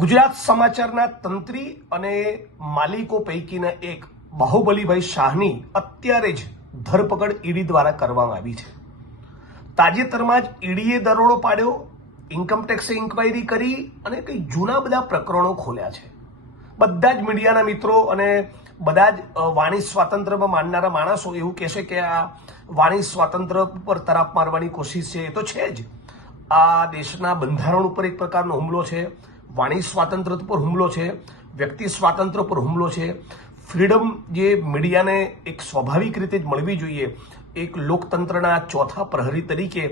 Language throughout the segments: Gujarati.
ગુજરાત સમાચારના તંત્રી અને માલિકો પૈકીના એક બાહુબલીભાઈ શાહની અત્યારે જ ધરપકડ ઈડી દ્વારા કરવામાં આવી છે। તાજેતરમાં જ ઈડીએ દરોડો પાડ્યો, ઇન્કમટેક્સે ઇન્ક્વાયરી કરી અને કંઈ જૂના બધા પ્રકરણો ખોલ્યા છે। બધા જ મીડિયાના મિત્રો અને બધા જ વાણી સ્વાતંત્ર્યમાં માનનારા માણસો એવું કહેશે કે આ વાણી સ્વાતંત્ર્ય પર તરાપ મારવાની કોશિશ છે। એ તો છે જ, આ દેશના બંધારણ ઉપર એક પ્રકારનો હુમલો છે, વાણી સ્વાતંત્ર્ય પર હુમલો છે, વ્યક્તિ સ્વાતંત્ર્ય પર હુમલો છે। ફ્રીડમ જે મીડિયાને એક સ્વાભાવિક રીતે જ મળવી જોઈએ, એક લોકતંત્રના ચોથા પ્રહરી તરીકે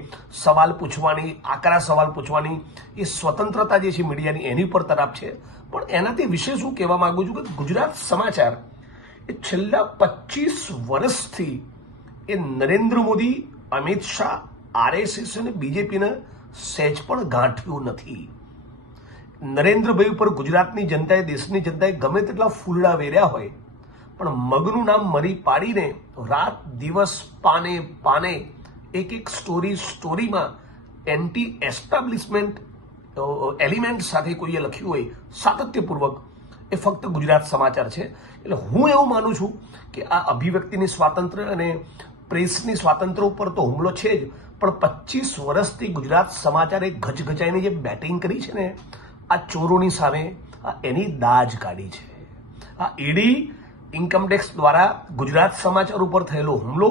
સવાલ પૂછવાની, આકરા સવાલ પૂછવાની એ સ્વતંત્રતા જે છે મીડિયાની, એની ઉપર તરાપ છે। પણ એનાથી વિશેષ હું કહેવા માંગુ છું કે ગુજરાત સમાચાર એ છેલ્લા 25 વર્ષથી એ નરેન્દ્ર મોદી, અમિત શાહ, આરએસએસ અને બીજેપીને સહેજ પણ ગાંઠ્યું નથી। નરેન્દ્રભાઈ ઉપર ગુજરાતની જનતાએ, દેશની જનતાએ ગમે તેટલા ફૂલડા વેર્યા હોય, પણ મગનું નામ મરી પાડીને રાત દિવસ પાને પાને એક સ્ટોરીમાં એન્ટી એસ્ટાબ્લિશમેન્ટ એલિમેન્ટ સાથે કોઈએ લખ્યું હોય સાતત્યપૂર્વક, એ ફક્ત ગુજરાત સમાચાર છે। એટલે હું એવું માનું છું કે આ અભિવ્યક્તિની સ્વાતંત્ર્ય અને પ્રેસની સ્વાતંત્ર્ય ઉપર તો હુમલો છે જ, પણ 25 વર્ષથી ગુજરાત સમાચારે ગચગચાઈને જે બેટિંગ કરી છે ને, આ ચોરોની સામે એની દાજ કાઢી છે। આ ઈડી ઇન્કમટેક્સ દ્વારા ગુજરાત સમાચાર ઉપર થયેલો હુમલો,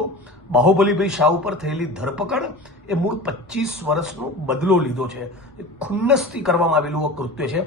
બાહુબલીભાઈ શાહ ઉપર થયેલી ધરપકડ એ મૂળ 25 વર્ષનો બદલો લીધો છે। એ ખુન્નસથી કરવામાં આવેલું કૃત્ય છે।